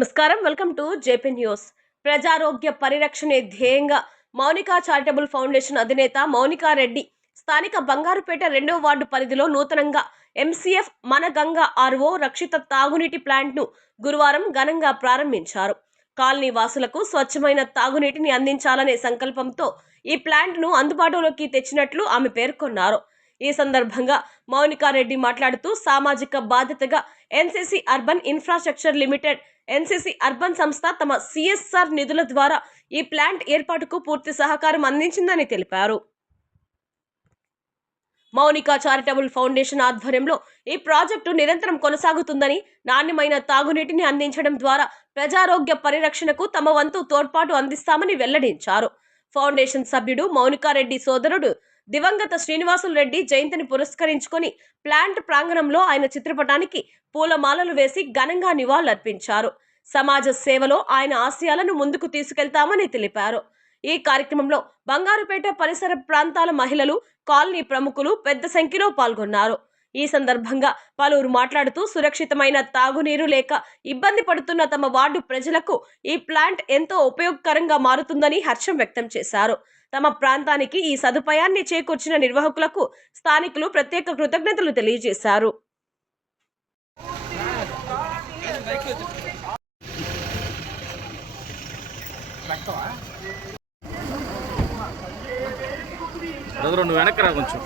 నమస్కారం, welcome to JP news. ప్రజారోగ్య పరిరక్షణే ధ్యేయంగా మౌనిక చారిటబుల్ ఫౌండేషన్ అధినేత మౌనికా రెడ్డి స్థానిక బంగారుపేట 2వ వార్డు పరిధిలో నూతనంగా ఎంసీఎఫ్ మన గంగా ఆర్ఓ రక్షిత తాగునీటి ప్లాంట్ను గురువారం ఘనంగా ప్రారంభించారు. కాలనీ వాసులకు స్వచ్ఛమైన తాగునీటిని అందించాలనే సంకల్పంతో ఈ ప్లాంట్ను అందుబాటులోకి తెచ్చినట్లు ఆమె పేర్కొన్నారు. ఈ సందర్భంగా మౌనికా రెడ్డి మాట్లాడుతూ సామాజిక బాధ్యతగా NCC urban infrastructure limited NCC urban సంస్థ తమ సిఎస్ఆర్ నిధుల ద్వారా ఈ ప్లాంట్ ఏర్పాటుకు పూర్తి సహకారం అందించిందని తెలిపారు. మౌనిక చారిటబుల్ ఫౌండేషన్ ఆధ్వర్యంలో ఈ ప్రాజెక్టు నిరంతరం కొనసాగుతుందని, నాణ్యమైన తాగునీటిని అందించడం ద్వారా ప్రజారోగ్య పరిరక్షణకు తమ వంతు తోడ్పాటు అందిస్తామని వెల్లడించారు. ఫౌండేషన్ సభ్యుడు మౌనికా రెడ్డి సోదరుడు దివంగత శ్రీనివాసులు రెడ్డి జయంతిని పురస్కరించుకొని ప్లాంట్ ప్రాంగణంలో ఆయన చిత్రపటానికి పూలమాలలు వేసి ఘనంగా నివాళులర్పించారు. సమాజ సేవలో ఆయన ఆశయాలను ముందుకు తీసుకెళ్తామని తెలిపారు. ఈ కార్యక్రమంలో బంగారుపేట పరిసర ప్రాంతాల మహిళలు, కాలనీ ప్రముఖులు పెద్ద సంఖ్యలో పాల్గొన్నారు. ఈ సందర్భంగా పలువురు మాట్లాడుతూ సురక్షితమైన తాగునీరు లేక ఇబ్బంది పడుతున్న తమ వార్డు ప్రజలకు ఈ ప్లాంట్ ఎంతో ఉపయోగకరంగా మారుతుందని హర్షం వ్యక్తం చేశారు. తమ ప్రాంతానికి ఈ సదుపాయాన్ని చేకూర్చిన నిర్వాహకులకు స్థానికులు ప్రత్యేక కృతజ్ఞతలు తెలియజేశారు. నువ్వు వెనక్కి రా కొంచెం.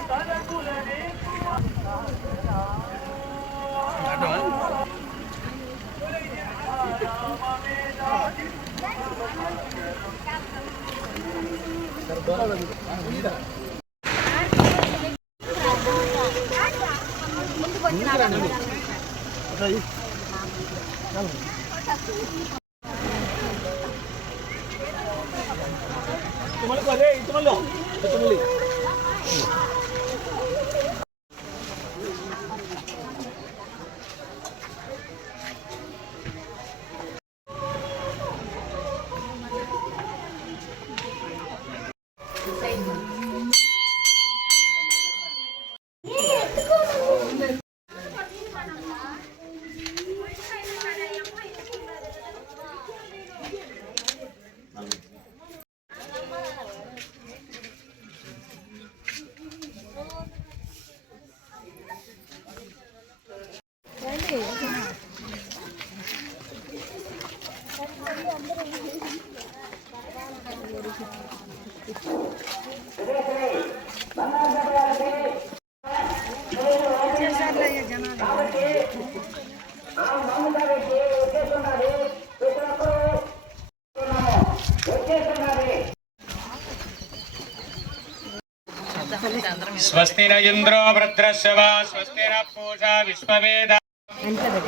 स्वस्ति न इंद्रो वृत्रस्य वा स्वस्ति न पूषा विश्ववेद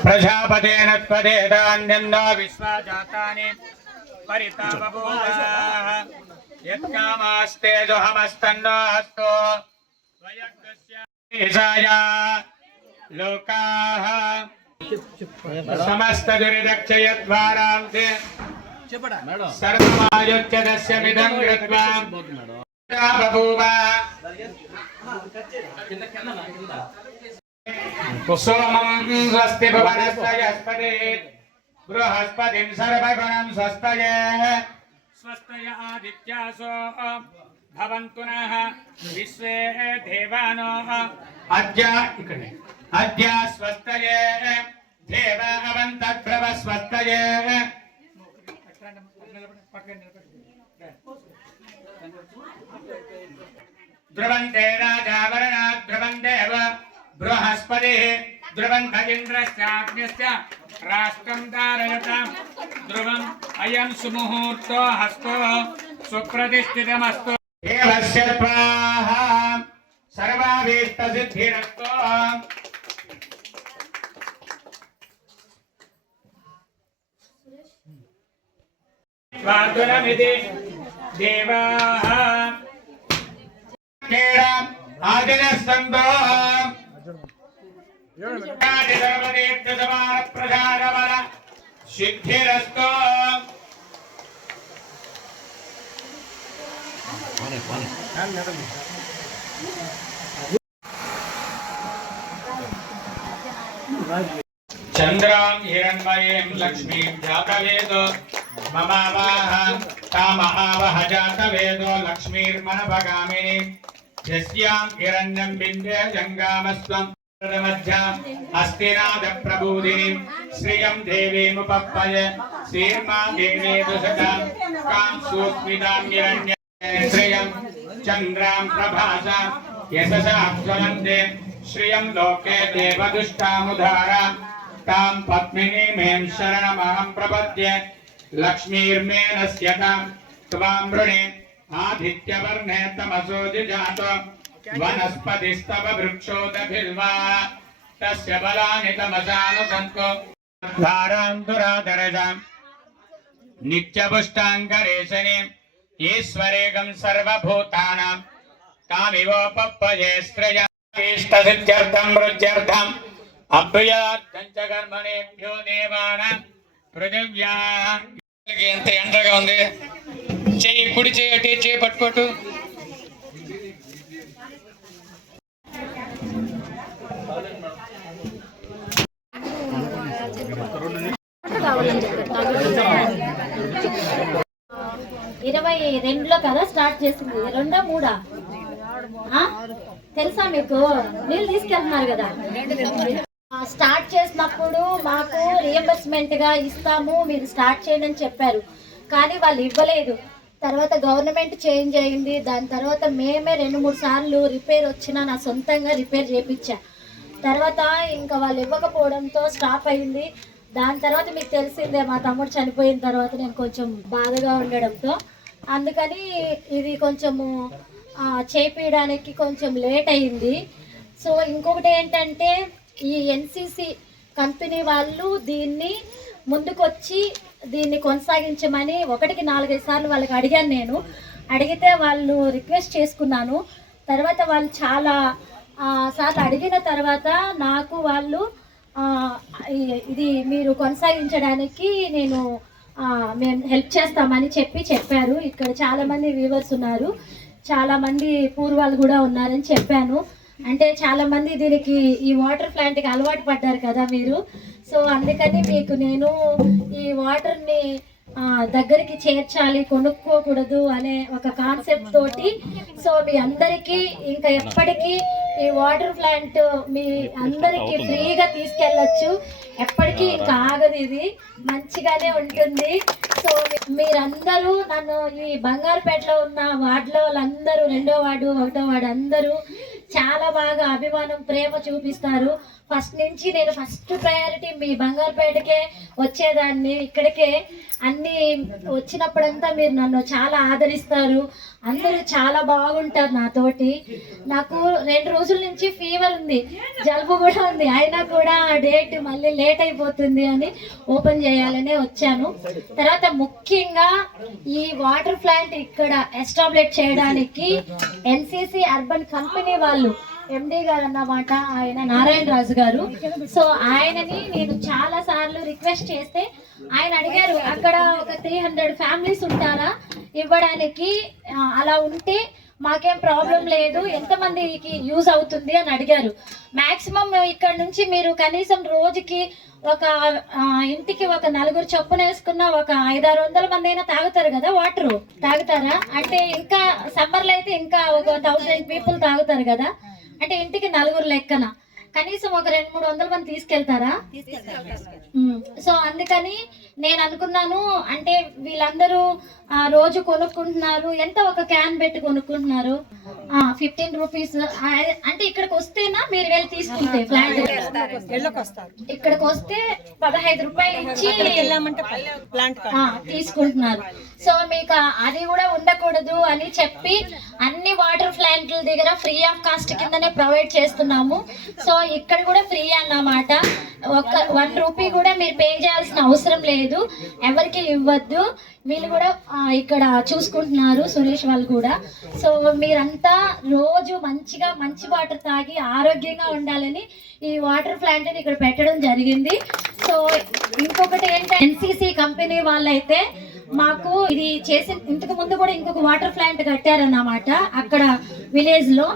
प्रजापतेन त्वदेदान्यन्नो विश्वा जातानि परितापभूताः यत्कामास्तेजोहमस्तन्नो अस्तु वयक्तस्य लोकाः समस्तदुरिदक्षयद्वारान्ते सर्वमायुच्यतस्य मिदं कृत्वा सोमं स्वस्ति भुवनस्पतिः बृहस्पतिं सर्वगुणं स्वस्तये स्वस्तय आदित्यासो भवन्तु नः विश्वे देवानो अद्य स्वस्तये देव अवन्तद्भ्रव स्वस्तये ध्रुवन्ते राजावरणात् ध्रुवन्देव बृहस्पतिः ध्रुवन्त इन्द्रश्चाग्निश्च राष्ट्रं धारयताम् ध्रुवम् अयं सुमुहूर्तो हस्तो सुप्रतिष्ठितमस्तु देवस्य स्वाहा सर्वाभीष्टसिद्धिरस्तु स्वादुनमिति देवाः आदिनस्तंभो प्रधानबल सिद्धिरस्तु चंद्रां हिरण्मयीं लक्ष्मीं जातवेदो ममावाह तामहावह जातवेदो लक्ष्मीर्मनभगामिनी यस्यां हिरण्यं बिन्दे जङ्गामस्त्वं मध्याम् अस्तिनाद प्रबोधिनीं श्रियं देवीमुपप्पय श्रीर्मा देवी दुषदां कां सुस्मितां हिरण्यं श्रियं चन्द्रां प्रभासां यशसा ज्वलन्ते श्रियं लोके देवदुष्टामुधारां तां पद्मिनीमें शरणमहं प्रपद्ये लक्ष्मीर्मेनस्यतां त्वां वृणे आदित्यवर्णे तमसो जिजातो वनस्पतिस्तव वृक्षोदभिर्वा तस्य बलानि तमसानुसन्तो धारां दुराधरजां नित्यपुष्टाङ्गरेशनीम् ईश्वरेगं सर्वभूतानां तामिवोपप्पये श्रेयस्थित्यर्थं वृद्ध्यर्थम् अभ्यार्थं च कर्मणेभ्यो देवानां पृथिव्या ఎంత ఎండగా ఉంది చెయ్యి కుడి చేయి చేయి పట్టుకోటు ఇరవై రెండులో కదా స్టార్ట్ చేసింది 2 3 తెలుసా మీకు నీళ్ళు తీసుకెళ్తున్నారు కదా స్టార్ట్ చేసినప్పుడు మాకు రియంబర్స్మెంట్ గా ఇస్తాము మీరు స్టార్ట్ చేయండి అని చెప్పారు కానీ వాళ్ళు ఇవ్వలేదు తర్వాత గవర్నమెంట్ చేంజ్ అయింది దాని తర్వాత మేమే 2-3 సార్లు రిపేర్ వచ్చినా నా సొంతంగా రిపేర్ చేయించా తర్వాత ఇంకా వాళ్ళు ఇవ్వకపోవడంతో స్టాప్ అయింది దాని తర్వాత మీకు తెలిసిందే మా తమ్ముడు చనిపోయిన తర్వాత నేను కొంచెం బాధగా ఉండడంతో అందుకని ఇది కొంచెము చేపించడానికి కొంచెం లేట్ అయింది సో ఇంకొకటి ఏంటంటే ఈ ఎన్సిసి కంపెనీ వాళ్ళు దీన్ని ముందుకొచ్చి దీన్ని కొనసాగించమని 1-4 సార్లు వాళ్ళకి అడిగాను నేను అడిగితే వాళ్ళు రిక్వెస్ట్ చేసుకున్నాను తర్వాత వాళ్ళు చాలా సార్లు అడిగిన తర్వాత నాకు వాళ్ళు ఇది మీరు కొనసాగించడానికి మేము హెల్ప్ చేస్తామని చెప్పారు ఇక్కడ చాలామంది వ్యూవర్స్ ఉన్నారు చాలామంది పూర్వాలు కూడా ఉన్నారని చెప్పాను అంటే చాలామంది దీనికి ఈ వాటర్ ప్లాంట్కి అలవాటు పడ్డారు కదా మీరు సో అందుకని మీకు నేను ఈ వాటర్ని దగ్గరికి చేర్చాలి కొనుక్కోకూడదు అనే ఒక కాన్సెప్ట్ తోటి సో మీ అందరికీ ఇంకా ఎప్పటికీ ఈ వాటర్ ప్లాంట్ మీ అందరికీ ఫ్రీగా తీసుకెళ్ళచ్చు ఎప్పటికీ ఇంకా ఆగదు ఇది మంచిగానే ఉంటుంది సో మీరందరూ నన్ను ఈ బంగారుపేటలో ఉన్న వార్డులో వాళ్ళందరూ 2వ వార్డు 1వ వార్డు అందరూ చాలా బాగా అభిమానం ప్రేమ చూపిస్తారు ఫస్ట్ నుంచి నేను ఫస్ట్ ప్రయారిటీ మీ బంగారుపేటకే వచ్చేదాన్ని ఇక్కడికే అన్ని వచ్చినప్పుడంతా మీరు నన్ను చాలా ఆదరిస్తారు అందరూ చాలా బాగుంటారు నాతోటి నాకు 2 రోజుల నుంచి ఫీవర్ ఉంది జలుబు కూడా ఉంది అయినా కూడా డేట్ మళ్ళీ లేట్ అయిపోతుంది అని ఓపెన్ చేయాలనే వచ్చాను తర్వాత ముఖ్యంగా ఈ వాటర్ ప్లాంట్ ఇక్కడ ఎస్టాబ్లిష్ చేయడానికి ఎన్సిసి అర్బన్ కంపెనీ వాళ్ళు ఎండి గారు అన్నమాట ఆయన నారాయణ రాజు గారు సో ఆయనని నేను చాలా సార్లు రిక్వెస్ట్ చేస్తే ఆయన అడిగారు అక్కడ ఒక 300 ఫ్యామిలీస్ ఉంటారా ఇవ్వడానికి అలా ఉంటే మాకేం ప్రాబ్లం లేదు ఎంతమందికి యూజ్ అవుతుంది అని అడిగారు మాక్సిమం ఇక్కడ నుంచి మీరు కనీసం రోజుకి ఒక ఇంటికి ఒక 4 చొప్పున వేసుకున్న ఒక 500-600 మంది అయినా తాగుతారు కదా వాటర్ తాగుతారా అంటే ఇంకా సమ్మర్లో అయితే ఇంకా ఒక 1000 పీపుల్ తాగుతారు కదా అంటే ఇంటికి 4 లెక్కన కనీసం ఒక 200-300 మంది తీసుకెళ్తారా సో అందుకని నేను అనుకున్నాను అంటే వీళ్ళందరూ రోజు కొనుక్కుంటున్నారు ఎంత ఒక క్యాన్ పెట్టి కొనుక్కుంటున్నారు 15 రూపీస్ అంటే ఇక్కడికి వస్తేనా మీరు వెళ్ళి తీసుకుంటే ఫ్లాట్ ఇక్కడికి వస్తే 15 రూపాయలు ఇచ్చి తీసుకుంటున్నారు సో మీకు అది కూడా ఉండకూడదు అని చెప్పి అన్ని వాటర్ ప్లాంట్ల దగ్గర ఫ్రీ ఆఫ్ కాస్ట్ కిందనే ప్రొవైడ్ చేస్తున్నాము సో ఇక్కడ కూడా ఫ్రీ అన్నమాట ఒక 1 రూపీ కూడా మీరు పే చేయాల్సిన అవసరం లేదు ఎవరికి ఇవ్వద్దు వీళ్ళు కూడా ఇక్కడ చూసుకుంటున్నారు సురేష్ వాళ్ళు కూడా సో మీరంతా రోజు మంచిగా మంచి వాటర్ తాగి ఆరోగ్యంగా ఉండాలని ఈ వాటర్ ప్లాంట్ ని ఇక్కడ పెట్టడం జరిగింది సో ఇంకొకటి ఏంటంటే ఎన్సిసి కంపెనీ వాళ్ళైతే మాకు ఇది చేసి ఇంతకు ముందు కూడా ఇంకొక వాటర్ ప్లాంట్ కట్టారన్నమాట అక్కడ విలేజ్ లో,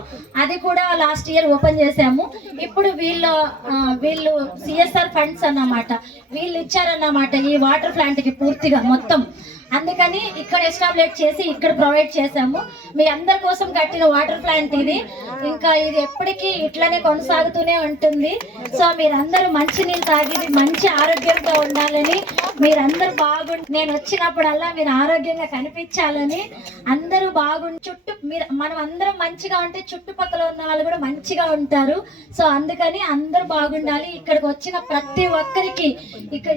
అది కూడా లాస్ట్ ఇయర్ ఓపెన్ చేసాము. ఇప్పుడు వీళ్ళు సిఎస్ఆర్ ఫండ్స్ అన్నమాట, వీళ్ళు ఇచ్చారన్నమాట ఈ వాటర్ ప్లాంట్ కి పూర్తిగా మొత్తం. అందుకని ఇక్కడ ఎస్టాబ్లిష్ చేసి ఇక్కడ ప్రొవైడ్ చేసాము. మీ అందరి కోసం కట్టిన వాటర్ ప్లాంట్ ఇది. ఇంకా ఇది ఎప్పటికీ ఇట్లానే కొనసాగుతూనే ఉంటుంది. సో మీరందరూ మంచి నీళ్ళు తాగి మంచి ఆరోగ్యంగా ఉండాలని, మీరందరూ నేను వచ్చినప్పుడల్లా మీరు ఆరోగ్యంగా కనిపించాలని, అందరూ మనం అందరం మంచిగా ఉంటే చుట్టుపక్కల ఉన్న వాళ్ళు కూడా మంచిగా ఉంటారు. సో అందుకని అందరూ బాగుండాలి. ఇక్కడికి వచ్చిన ప్రతి ఒక్కరికి, ఇక్కడ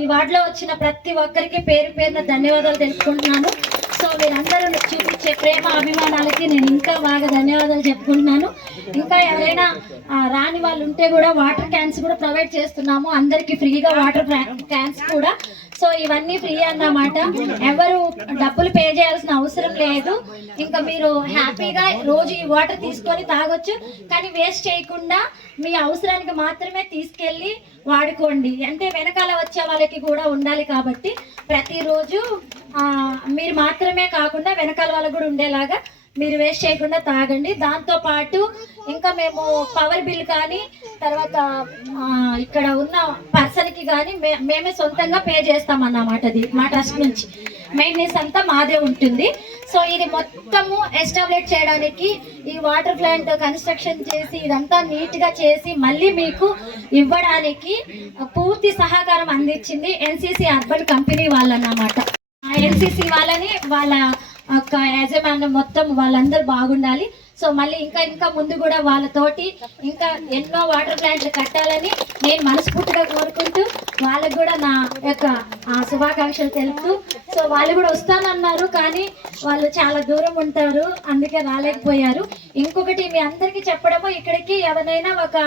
ఈ వార్డులో వచ్చిన ప్రతి ఒక్కరికి పేరు పేరున ధన్యవాదాలు తెలుపుకుంటున్నాను. సో మీరందరూ చూపించే ప్రేమ అభిమానాలకి నేను ఇంకా బాగా ధన్యవాదాలు చెప్పుకుంటున్నాను. ఇంకా ఎవరైనా రాని వాళ్ళు ఉంటే కూడా వాటర్ క్యాన్స్ కూడా ప్రొవైడ్ చేస్తున్నాము అందరికి ఫ్రీగా, వాటర్ క్యాన్స్ కూడా. సో ఇవన్నీ ఫ్రీ అన్నమాట, ఎవరు డబ్బులు పే చేయాల్సిన అవసరం లేదు. ఇంకా మీరు హ్యాపీగా రోజు ఈ వాటర్ తీసుకొని తాగొచ్చు, కానీ వేస్ట్ చేయకుండా మీ అవసరానికి మాత్రమే తీసుకెళ్ళి వాడుకోండి. అంటే వెనకాల వచ్చే వాళ్ళకి కూడా ఉండాలి కాబట్టి ప్రతిరోజు మీరు మాత్రమే కాకుండా వెనకాల వాళ్ళకు కూడా ఉండేలాగా మీరు వేస్ట్ చేయకుండా తాగండి. దాంతో పాటు ఇంకా మేము పవర్ బిల్ కానీ తర్వాత ఇక్కడ ఉన్న పర్సన్కి కానీ మేమే సొంతంగా పే చేస్తామన్నమాట. అది మా ట్రస్ట్ నుంచి మెయింటెనెన్స్ అంతా మాదే ఉంటుంది. సో ఇది మొత్తము ఎస్టాబ్లిష్ చేయడానికి, ఈ వాటర్ ప్లాంట్ కన్స్ట్రక్షన్ చేసి ఇదంతా నీట్గా చేసి మళ్ళీ మీకు ఇవ్వడానికి పూర్తి సహకారం అందించింది ఎన్సిసి అర్బన్ కంపెనీ వాళ్ళన్నమాట. ఎన్సిసి వాళ్ళని వాళ్ళ యాజమాన్యం మొత్తం వాళ్ళందరూ బాగుండాలి. సో మళ్ళీ ఇంకా ముందు కూడా వాళ్ళతోటి ఇంకా ఎన్నో వాటర్ ప్లాంట్లు కట్టాలని నేను మనస్ఫూర్తిగా కోరుకుంటూ వాళ్ళకు కూడా నా యొక్క శుభాకాంక్షలు తెలుపుతూ, సో వాళ్ళు కూడా వస్తానన్నారు కానీ వాళ్ళు చాలా దూరం ఉంటారు, అందుకే రాలేకపోయారు. ఇంకొకటి మీ అందరికీ చెప్పడము, ఇక్కడికి ఎవరైనా ఒక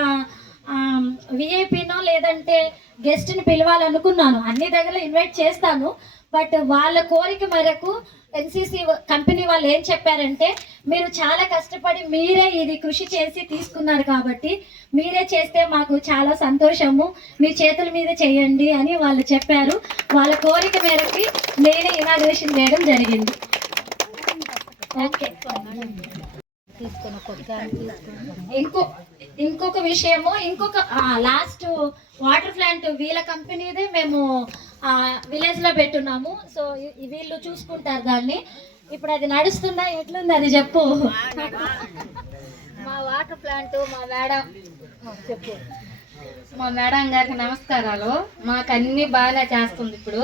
విఐపీనో లేదంటే గెస్ట్ని పిలవాలనుకున్నాను, అన్ని దగ్గర ఇన్వైట్ చేస్తాను. బట్ వాళ్ళ కోరిక మేరకు ఎన్సిసి కంపెనీ వాళ్ళు ఏం చెప్పారంటే, మీరు చాలా కష్టపడి మీరే ఇది కృషి చేసి తీసుకున్నారు కాబట్టి మీరే చేస్తే మాకు చాలా సంతోషము, మీ చేతుల మీద చేయండి అని వాళ్ళు చెప్పారు. వాళ్ళ కోరిక మేరకు నేనే ఇనాగ్రేషన్ చేయడం జరిగింది. ఓకే. ఇంకొక విషయము, లాస్ట్ వాటర్ ప్లాంట్ వీళ్ళ కంపెనీదే మేము విలేజ్ లో పెట్టున్నాము. సో వీళ్ళు చూసుకుంటారు దాన్ని. ఇప్పుడు అది నడుస్తుందా ఎట్లుంది అది చెప్పు. మా వాటర్ ప్లాంట్ మా మేడం గారికి నమస్కారాలు. మాకు అన్ని బాగానే చేస్తుంది. ఇప్పుడు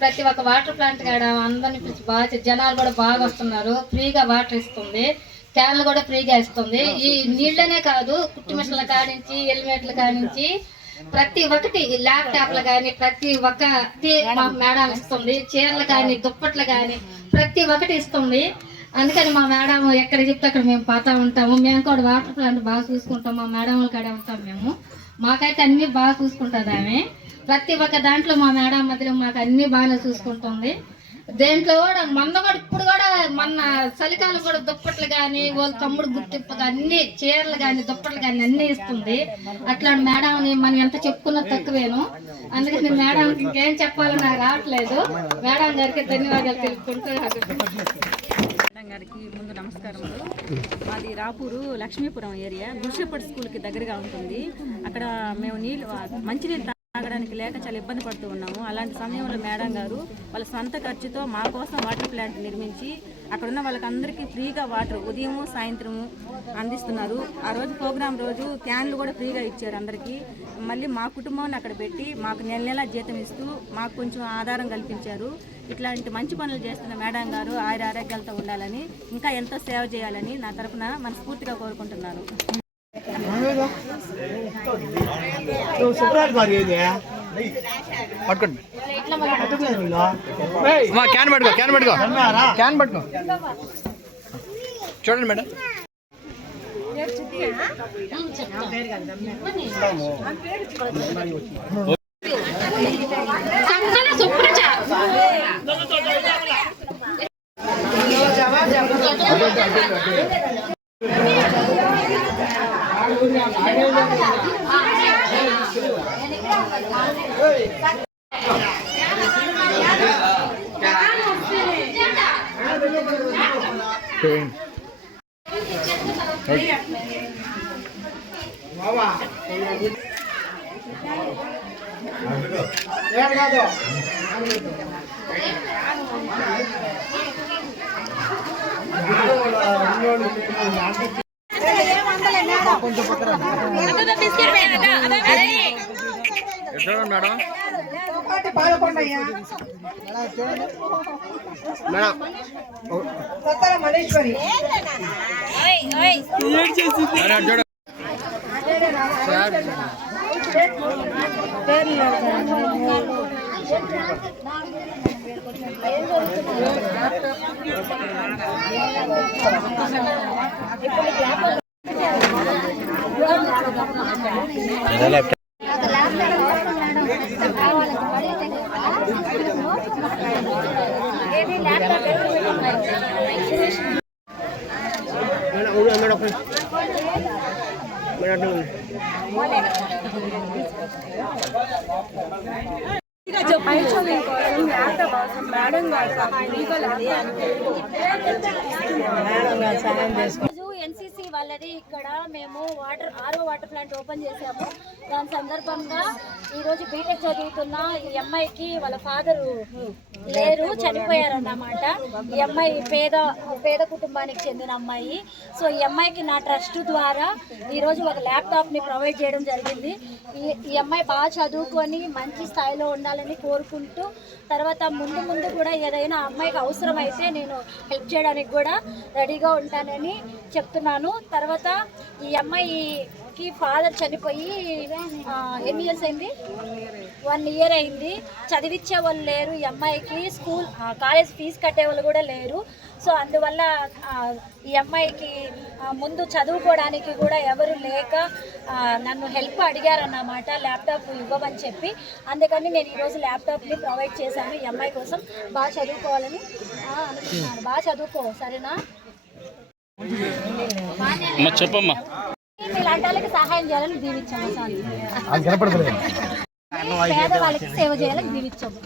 ప్రతి ఒక్క వాటర్ ప్లాంట్ కాడ అందరిని బాగా జనాలు కూడా బాగా వస్తున్నారు. ఫ్రీగా వాటర్ ఇస్తుంది, క్యాన్లు కూడా ఫ్రీగా ఇస్తుంది. ఈ నీళ్ళనే కాదు, కుట్టి మిషన్ల కానించి హెల్మెట్ల కానించి ప్రతి ఒక్కటి, ల్యాప్టాప్లు కానీ ప్రతి ఒక్కటి మా మేడం ఇస్తుంది. చీరలు కానీ దుప్పట్లు కానీ ప్రతి ఒక్కటి ఇస్తుంది. అందుకని మా మేడం ఎక్కడ చెప్తే అక్కడ మేము పోతా ఉంటాము. మేము కూడా వాటర్ ప్లాంట్ బాగా చూసుకుంటాం, మా మేడం కాడే ఉంటాం మేము. మాకైతే అన్ని బాగా చూసుకుంటుంది ఆమె. ప్రతి ఒక్క దాంట్లో మా మేడం మధ్యలో మాకు అన్ని బాగానే చూసుకుంటుంది. దేంట్లో కూడా ఇప్పుడు కూడా మొన్న చలికాలం కూడా దుప్పట్లు కానీ వాళ్ళ తమ్ముడు గుర్తింపు అన్ని చీరలు కానీ దుప్పట్లు కానీ అన్ని ఇస్తుంది. అట్లాంటి మేడంని మనం ఎంత చెప్పుకున్నా తక్కువేను. అందుకని మేడంకి ఇంకేం చెప్పాలని నాకు రావట్లేదు. మేడం గారికి ధన్యవాదాలు తెలుపుకుంటూ మేడం గారికి ముందు నమస్కారములు. మాది రాపూరు లక్ష్మీపురం ఏరియా, గుడిసెపడి స్కూల్కి దగ్గరగా ఉంటుంది. అక్కడ మేము మంచినీళ్ళు తాగడానికి లేక చాలా ఇబ్బంది పడుతూ ఉన్నాము. అలాంటి సమయంలో మేడం గారు వాళ్ళ సొంత ఖర్చుతో మా కోసం వాటర్ ప్లాంట్ నిర్మించి అక్కడ ఉన్న వాళ్ళకందరికీ ఫ్రీగా వాటర్ ఉదయము సాయంత్రము అందిస్తున్నారు. ఆ రోజు ప్రోగ్రాం రోజు క్యాన్లు కూడా ఫ్రీగా ఇచ్చారు అందరికీ. మళ్ళీ మా కుటుంబాన్ని అక్కడ పెట్టి మాకు నెల జీతం ఇస్తూ మాకు కొంచెం ఆధారం కల్పించారు. ఇట్లాంటి మంచి పనులు చేస్తున్న మేడం గారు ఆరోగ్యాలతో ఉండాలని, ఇంకా ఎంతో సేవ చేయాలని నా తరఫున మనస్ఫూర్తిగా కోరుకుంటున్నాను. చూడండి మేడం. ఎట్లా మేడం మనీశ్వరి చూడ ఎన్సీసీ వాళ్ళది ఇక్కడ మేము ఆరో వాటర్ ప్లాంట్ ఓపెన్ చేసాము. దాని సందర్భంగా ఈరోజు బీటెక్ చదువుతున్న ఈ అమ్మాయికి వాళ్ళ ఫాదరు లేరు, చనిపోయారన్నమాట. ఈ అమ్మాయి పేద కుటుంబానికి చెందిన అమ్మాయి. సో ఈ అమ్మాయికి నా ట్రస్ట్ ద్వారా ఈరోజు ఒక ల్యాప్టాప్ని ప్రొవైడ్ చేయడం జరిగింది. ఈ అమ్మాయి బాగా చదువుకొని మంచి స్థాయిలో ఉండాలని కోరుకుంటూ, తర్వాత ముందు కూడా ఏదైనా అమ్మాయికి అవసరమైతే నేను హెల్ప్ చేయడానికి కూడా రెడీగా ఉంటానని చెప్తున్నాను. తర్వాత ఈ అమ్మాయికి ఫాదర్ చనిపోయి ఎన్ని ఇయర్స్ అయింది? 1 ఇయర్ అయింది. చదివించే వాళ్ళు లేరు ఈ అమ్మాయికి, కాలేజ్ ఫీజు కట్టే వాళ్ళు కూడా లేరు. సో అందువల్ల ఈ అమ్మాయికి ముందు చదువుకోవడానికి కూడా ఎవరు లేక నన్ను హెల్ప్ అడిగారన్నమాట, ల్యాప్టాప్ ఇవ్వమని చెప్పి. అందుకని నేను ఈరోజు ల్యాప్టాప్ని ప్రొవైడ్ చేశాను ఈ అమ్మాయి కోసం. బాగా చదువుకోవాలని అనుకుంటున్నాను. బాగా చదువుకో, సరేనా? చెప్పమ్మా. ఇలాంటి వాళ్ళకి సహాయం చేయాలని దీవించాము. పేదవాళ్ళకి సేవ చేయాలని దీవించాము.